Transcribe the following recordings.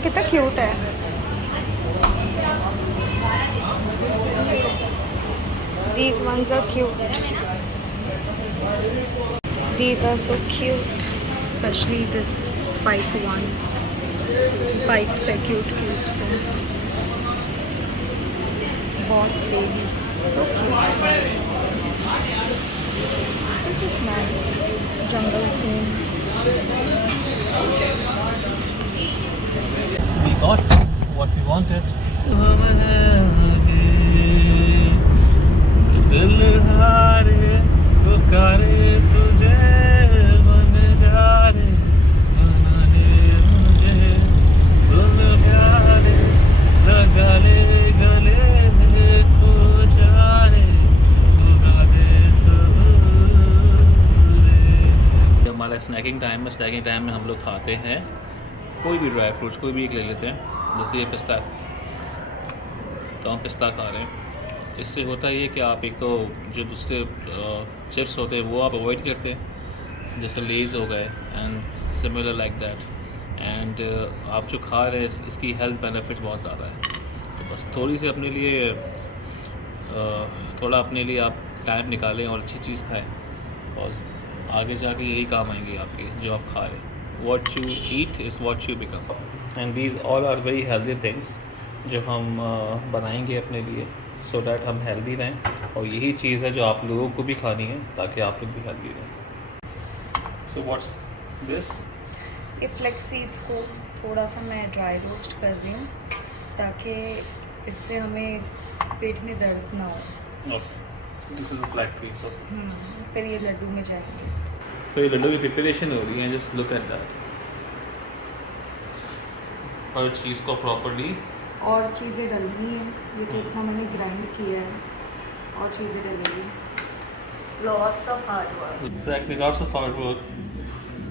ये कितना क्यूट है। These ones are cute. These are so cute, especially this spike ones. Spikes are cute, cute से. Boss baby, so cute. This is nice. Jungle theme. We got what we wanted. दिल हारे पुकारे तुझे बन जा रे मना ले मुझे सुन प्यारे लगा ले गले खो जा रे खुदा दे सब रे। हमारा स्नैकिंग टाइम में हम लोग खाते हैं कोई भी ड्राई फ्रूट्स, कोई भी एक ले लेते हैं। जैसे ये पिस्ता, तो हम पिस्ता खा रहे हैं। इससे होता ये कि आप एक तो जो दूसरे चिप्स होते हैं वो आप अवॉइड करते हैं, जैसे लेज़ हो गए and similar like that, and आप जो खा रहे हैं इसकी हेल्थ बेनिफिट बहुत ज़्यादा है। तो बस थोड़ी सी अपने लिए थोड़ा अपने लिए आप टाइम निकालें और अच्छी चीज़ खाएं, और आगे जाके यही काम आएंगे आपके जो आप खा रहे हैं। What you eat is what you become, and these all are very healthy things जो हम बनाएंगे अपने लिए, so that हम healthy रहें। और यही चीज़ है जो आप लोगों को भी खानी है ताकि आप लोग भी healthy रहें। So what's this? ये फ्लेक्स सीड्स को थोड़ा सा मैं ड्राई रोस्ट कर रही हूँ ताकि इससे हमें पेट में दर्द ना हो। Okay. This is the flax seeds. फिर ये लड्डू में जाएंगे। So ये लड्डू की प्रिपरेशन हो रही है, just look at that। हर चीज़ को प्रॉपरली और चीज़ें डलनी है, ये तो इतना मैंने ग्राइंड किया है, और चीज़ें डलेगी। Lots of hard work। Exactly, lots of hard work।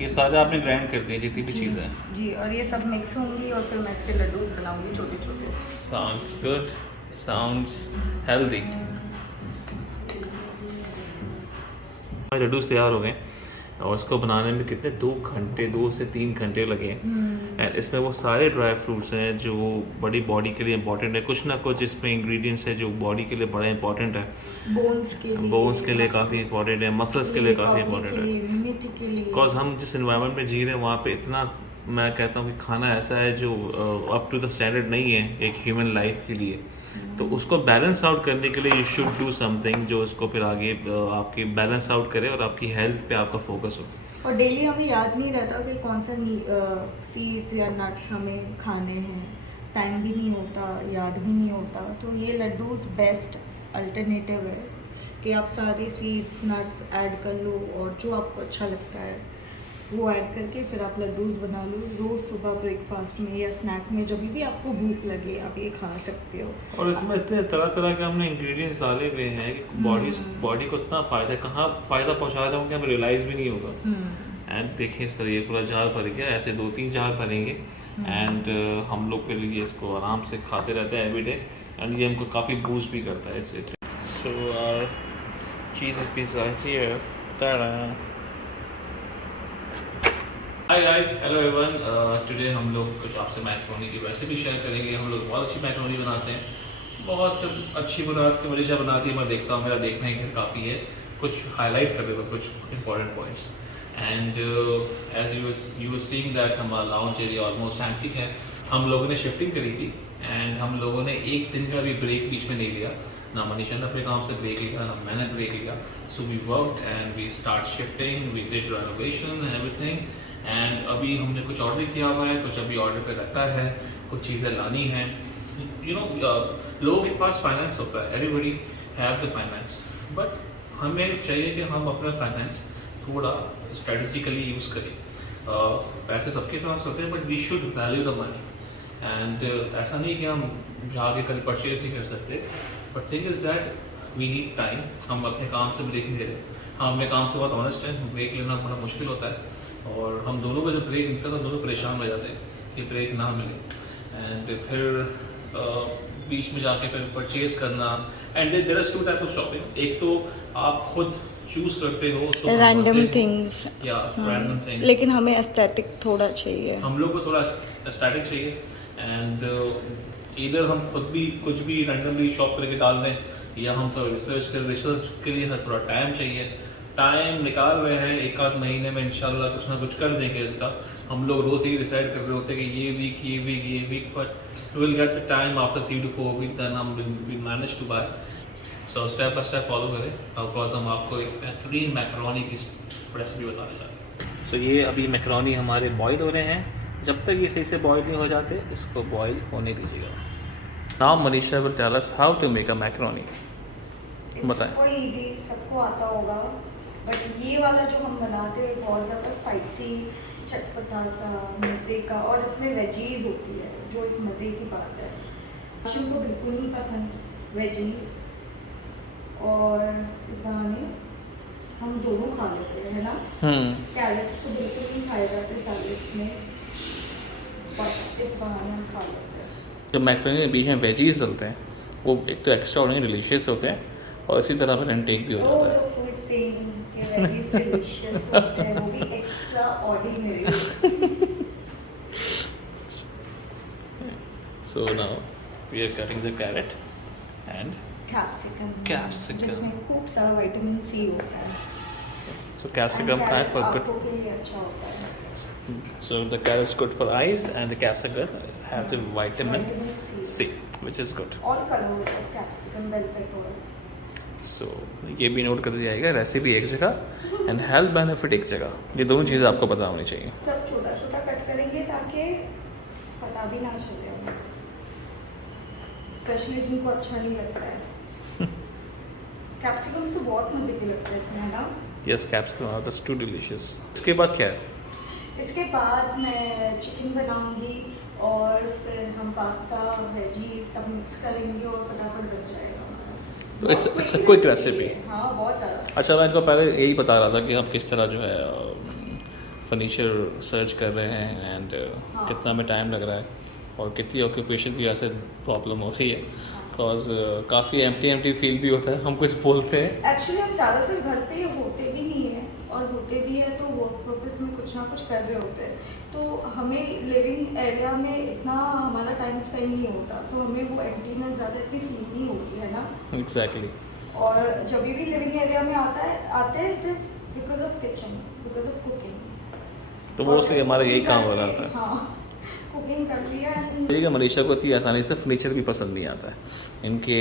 ये सारे आपने ग्राइंड कर दिए जितनी भी चीज़ें हैं जी, और ये सब मिक्स होंगी और फिर मैं इसके लड्डूस बनाऊंगी छोटे छोटे। Sounds good, sounds healthy। हमारे लड्डूस तैयार हो गए और इसको बनाने में कितने 2 से 3 घंटे लगे। एंड इसमें वो सारे ड्राई फ्रूट्स हैं जो बड़ी बॉडी के लिए इंपॉर्टेंट है, कुछ ना कुछ इसमें इंग्रेडिएंट्स है जो बॉडी के लिए बड़ा इंपॉर्टेंट है। बोन्स के लिए काफ़ी इंपॉर्टेंट है, मसल्स के लिए काफ़ी इंपॉर्टेंट है। बिकॉज हम जिस इन्वायरमेंट में जी रहे हैं वहाँ पे इतना, मैं कहता हूँ कि खाना ऐसा है जो अप टू द स्टैंडर्ड नहीं है एक ह्यूमन लाइफ के लिए। तो उसको बैलेंस आउट करने के लिए यू शुड डू समथिंग जो इसको फिर आगे आपकी बैलेंस आउट करे और आपकी हेल्थ पे आपका फोकस हो। और डेली हमें याद नहीं रहता कि कौन सा सीड्स या नट्स हमें खाने हैं, टाइम भी नहीं होता, याद भी नहीं होता। तो ये लड्डूस बेस्ट अल्टरनेटिव है कि आप सारे सीड्स नट्स ऐड कर लो और जो आपको अच्छा लगता है वो ऐड करके फिर आप लड्डूस बना लो। रोज़ सुबह ब्रेकफास्ट में या स्नैक में जब भी आपको भूख लगे आप ये खा सकते हो। और इसमें इतने तरह तरह के हमने इंग्रेडिएंट्स डाले हुए हैं कि बॉडी को इतना फ़ायदा, कहाँ फ़ायदा पहुँचा रहे होंगे हमें रियलाइज़ भी नहीं होगा। एंड देखिए सर, ये पूरा जार भर गया, ऐसे 2-3 जार भरेंगे एंड हम लोग फिर ये इसको आराम से खाते रहते हैं एवरीडे, एंड ये हमको काफ़ी बूस्ट भी करता है इससे। So our cheese pizza is here. Hi guys, hello everyone. Today हम लोग कुछ आपसे मैक्रोनी की रेसिपी शेयर करेंगे। हम लोग बहुत अच्छी मैक्रोनी बनाते हैं, बहुत सब अच्छी बनाते के मरीजा बनाती है। मैं देखता हूँ, मेरा देखना ही काफ़ी है। कुछ हाईलाइट कर देता हूँ कुछ important points. And as you were seeing that हमारा लाउंज एरिया ऑलमोस्ट एम्प्टी है। हम लोगों ने शिफ्टिंग करी थी एंड हम लोगों ने एक दिन का भी ब्रेक बीच में नहीं लिया, ना मनीषा ने अपने काम से ब्रेक लिया ना मैंने ब्रेक लिया। So we worked and we start shifting, we did renovation and everything. And अभी हमने कुछ ऑर्डर किया हुआ है, कुछ अभी ऑर्डर पे रहता है, कुछ चीज़ें लानी हैं। यू नो, लोगों के पास फाइनेंस होता है, everybody have the finance, but हमें चाहिए कि हम अपना फाइनेंस थोड़ा स्ट्रेटजिकली यूज़ करें। पैसे सबके पास होते हैं but we should value the money. And ऐसा नहीं कि हम जाके कल परचेज नहीं कर सकते, but thing is that we need time. हम अपने काम से ब्रेक नहीं ले रहे, हम अपने काम से बहुत ऑनेस्ट हैं। ब्रेक लेना बड़ा मुश्किल होता है और हम दोनों का जब ब्रेक निकलता है तो दोनों परेशान हो जाते हैं कि ब्रेक ना मिले। एंड फिर बीच में जाके फिर परचेज करना। And there are 2 type of shopping. एक तो आप खुद चूज करते हो रैंडम थिंग्स, या रैंडम थिंग्स, लेकिन हमें एस्थेटिक थोड़ा चाहिए। हम लोग को थोड़ा एस्थेटिक चाहिए एंड इधर हम खुद भी कुछ भी रैंडमली शॉप करके डाल दें या हम थोड़ा रिसर्च के लिए थोड़ा टाइम चाहिए। टाइम निकाल रहे हैं, एक आध महीने में इंशाल्लाह कुछ ना कुछ कर देंगे इसका। हम लोग रोज़ ही डिसाइड कर रहे होते हैं कि ये week but will get the time after 3 to 4 week then हम will manage to buy. So step by step follow करें, बिकॉज हम आपको एक बेहतरीन मैकरोनी की रेसिपी बताने जा रहे हैं। सो ये अभी मैकरोनी हमारे बॉयल हो रहे हैं। जब तक ये सही से बॉयल नहीं हो जाते इसको बॉयल होने दीजिएगा। Now Manisha will tell us how to make a macaroni. बताएं। कोई इजी, सबको आता होगा, बट ये वाला जो हम बनाते हैं बहुत ज़्यादा स्पाइसी, चटपटा सा, मज़े का, और इसमें वेजीज होती है जो एक मज़े की बात है। हाशिम को बिल्कुल नहीं पसंद वेजीज, और इस बहाने हम दोनों खा लेते हैं, है ना। कैरेट्स तो बिल्कुल नहीं खाए जाते सैलेड्स में, बट इस बहाने हम खा लेते हैं। जो मैकरोनी में बीच में वेजीज डलते हैं वो एक तो एक्स्ट्रा ऑर्डिनरी डिलीशियस होते हैं और इसी तरह पर इनटेक भी हो जाता है। वेजीज डिलीशियस होते हैं, वो भी extra ordinary. So now we are cutting the carrot and capsicum, Capsicum. जिसमें खूब सारा विटामिन सी होता है। so capsicum And खाएं carrots for good. आंखों के लिए अच्छा होता है। So the carrot's good for eyes and the capsicum has the vitamin Vitamin C, which is good. All colors of capsicum, bell peppers. So ये भी नोट कर दिया जाएगा, रेसिपी एक जगह एंड हेल्थ बेनिफिट एक जगह। ये दोनों चीज़ें आपको पता होनी चाहिए। सब छोटा छोटा कट करेंगे ताकि पता भी ना चले हमें, स्पेशली जिनको अच्छा नहीं लगता है। कैप्सिकम तो बहुत मज़े के लगते हैं इसमें ना। Yes, capsicum are just too delicious. इसके बाद क्या है? इसके बाद मैं चिकन बनाऊंगी और फिर हम पास्ता वेजी सब मिक्स करेंगे और फटाफट बन जाएगा। तो इट्स अ क्विक रेसिपी। हाँ, बहुत ज़्यादा। अच्छा, मैं इनको पहले यही बता रहा था कि हम किस तरह जो है फर्नीचर सर्च कर रहे हैं एंड हाँ। कितना में टाइम लग रहा है और कितनी ऑक्यूपेशन की वजह से प्रॉब्लम हो रही है। बिकॉज काफ़ी एम्प्टी फील भी होता है, हम कुछ बोलते हैं। एक्चुअली हम ज़्यादातर घर पे होते भी नहीं है, और होते भी है तो वर्क पर्पस में कुछ ना कुछ कर रहे होते हैं, तो हमें लिविंग एरिया में इतना हमारा टाइम स्पेंड नहीं होता, तो हमें वो एम्प्टीनेस ज़्यादा इतनी फील नहीं होती है ना। एग्जैक्टली। और जब भी लिविंग एरिया में आते हैं it is because of kitchen, because of cooking. तो मोस्टली हमारा यही काम हो रहा था। हाँ, कुकिंग कर लिया। ठीक है, मनीषा को इतनी आसानी से फर्नीचर भी पसंद नहीं आता है इनके।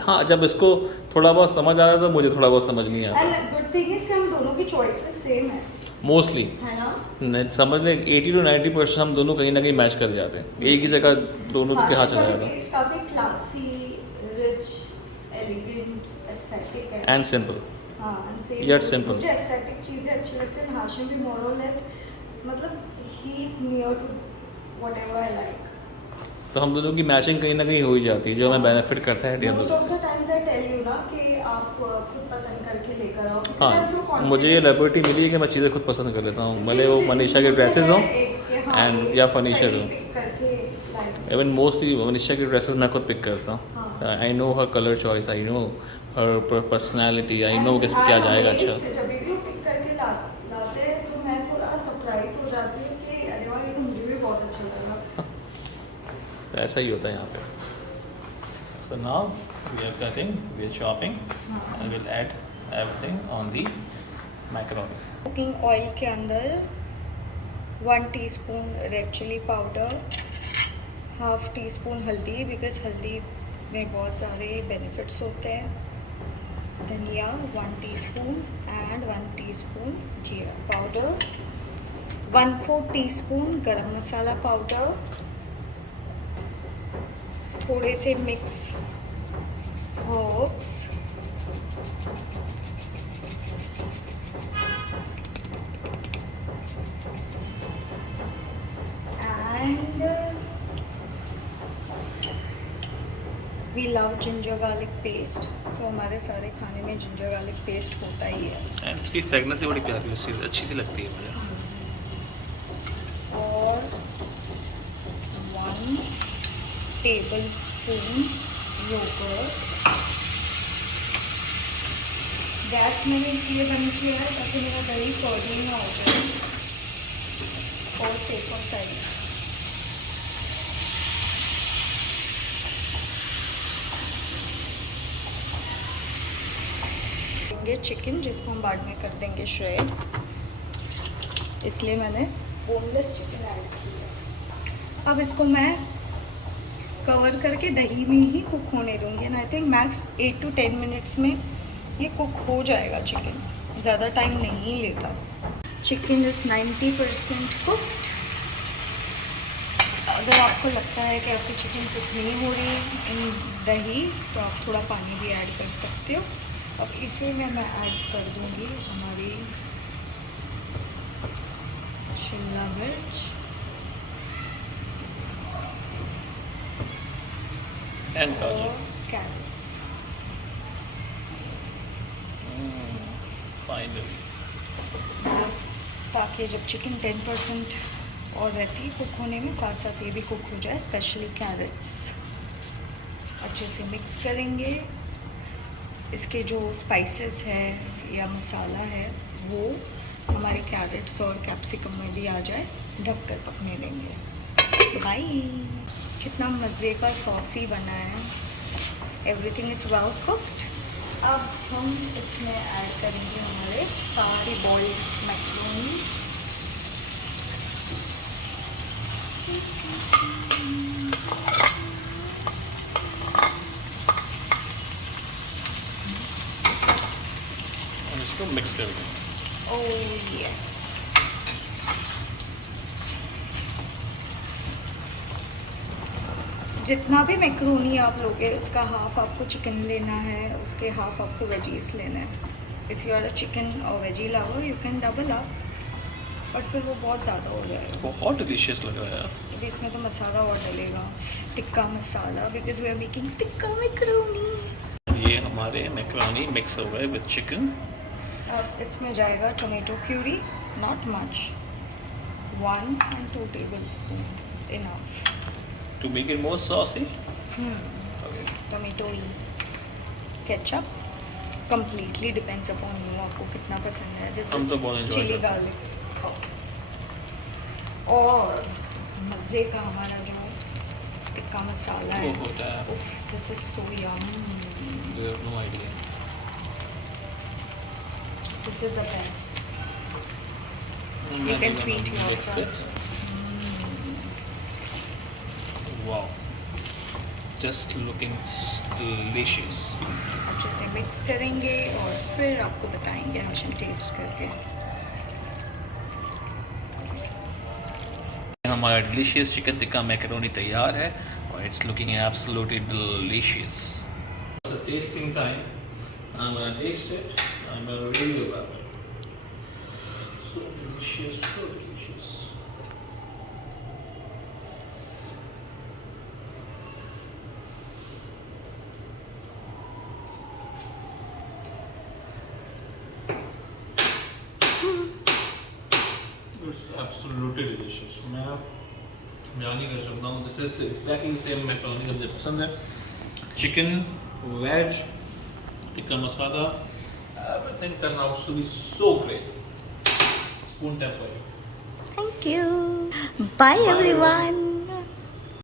हाँ, जब इसको थोड़ा बहुत समझ आ रहा है तो मुझे थोड़ा बहुत समझ नहीं आता। एंड गुड थिंग इज कि हम दोनों की चॉइसेस सेम है मोस्टली, है ना। समझ लें 80 to 90% हम दोनों कहीं ना कहीं मैच कर जाते हैं। एक ही जगह दोनों के हाथ चला जाता है। काफी क्लासी, रिच, एलिगेंट, एस्थेटिक है एंड सिंपल। हाँ, Yet simple. मुझे एस्थेटिक चीजें अच्छी लगती हैं। हाशिम भी मोर और लेस, मतलब he is near to whatever I like. तो हम दोनों की मैचिंग कहीं ना कहीं हो ही जाती है, जो हमें बेनिफिट करता है। Most of the times I tell you ना कि आप खुद पसंद करके लेकर आओ। हाँ, मुझे ये लिबर्टी मिली है कि मैं चीज़ें खुद पसंद कर लेता हूँ, भले वो मनीषा के ड्रेसेस हों एंड या फर्नीचर हो। इवन मोस्टली मनीषा की ड्रेसेस मैं खुद पिक करता हूँ। I know her colour choice, I know her personality, I know किस पे क्या जाएगा। अच्छा, जब भी वो पिक करके लाते हैं तो मैं थोड़ा सरप्राइज हो जाती हूँ कि अरे वाह, ये तो मुझे भी बहुत अच्छा लगा। तो ऐसा ही होता है यहाँ पे। So now we are cutting, we are chopping and will add everything on the macaroni. Cooking oil के अंदर 1 teaspoon red chili powder, half teaspoon हल्दी, बिकॉज हल्दी में बहुत सारे बेनिफिट्स होते हैं, धनिया 1 टीस्पून एंड 1 टीस्पून जीरा powder, 1/4 teaspoon garam masala powder, थोड़े से mix herbs, and we love ginger garlic paste. So हमारे सारे खाने में जिंजर गार्लिक पेस्ट होता ही है। एंड इसकी फ्रेगनेंस भी बड़ी प्यारी है, अच्छी सी लगती है मुझे। और 1 टेबलस्पून योगर्ट। गैस मैंने इसलिए बंद किया है ताकि मेरा दही कर्डी ना हो जाए। और सेक और साइड। देंगे चिकन, जिसको हम बाद में कर देंगे श्रेड, इसलिए मैंने बोनलेस चिकन ऐड किया। अब इसको मैं कवर करके दही में ही कुक होने दूंगी and I think max 8 to 10 minutes में ये कुक हो जाएगा चिकन, ज़्यादा टाइम नहीं लेता। Chicken is 90% cooked. अगर आपको लगता है कि आपकी चिकन कुक नहीं हो रही इन दही, तो आप थोड़ा पानी भी ऐड कर सकते हो। अब इसी में मैं ऐड कर दूंगी हमारी शिमला मिर्च और कैरेट्स। ताकि जब चिकन 10% और रहती है कुक होने में, साथ साथ ये भी कुक हो जाए, स्पेशली कैरेट्स। अच्छे से मिक्स करेंगे। इसके जो स्पाइसेस है या मसाला है वो हमारे कैरेट्स और कैप्सिकम में भी आ जाए, ढक कर पकने देंगे। बाय। कितना मज़े का सॉसी बना है। Everything is well cooked. अब हम इसमें ऐड करेंगे हमारे सारे बॉइल्ड मैक्रोनी। इसको मिक्स कर दें। Oh yes. जितना भी मैक्रोनी आप लोगे उसका हाफ आपको चिकन लेना है, उसके हाफ आपको वेजीज लेना है। If you are a chicken और veggie lover you can double up, but फिर वो बहुत ज़्यादा हो जाएगा। बहुत डिलीशियस लग रहा है यार। अभी इसमें तो मसाला और डलेगा, tikka masala, because we are making tikka macaroni. ये हमारे मैक्रोनी मिक्स हो गए विद चिकन। अब इसमें जाएगा tomato puree, not much, 1 and 2 tablespoon enough to make it more saucy. Tomato ketchup completely depends upon you, आपको कितना पसंद है। दिस हम तो बहुत इज enjoy चिली करते हैं। Garlic sauce. और मज़े का हमारा जो टिक्का मसाला है, वो होता है। उफ, this is so yum. You have no idea. This is the best. You can treat yourself. Wow. Just looking delicious. अच्छे से मिक्स करेंगे और फिर आपको बताएंगे हाशिम टेस्ट करके। हमारा डिलीशियस चिकन टिक्का मैकरोनी तैयार है और it's looking absolutely delicious. The tasting time. I'm gonna taste it. I'm gonna review about it. So delicious, so delicious. It's absolutely delicious. मैं बयान नहीं कर सकता हूँ। This is exactly the same macaroni मुझे पसंद है। Chicken, veg, tikka masala, everything turned out to be so great. Spoon tap for you. Thank you. Bye everyone.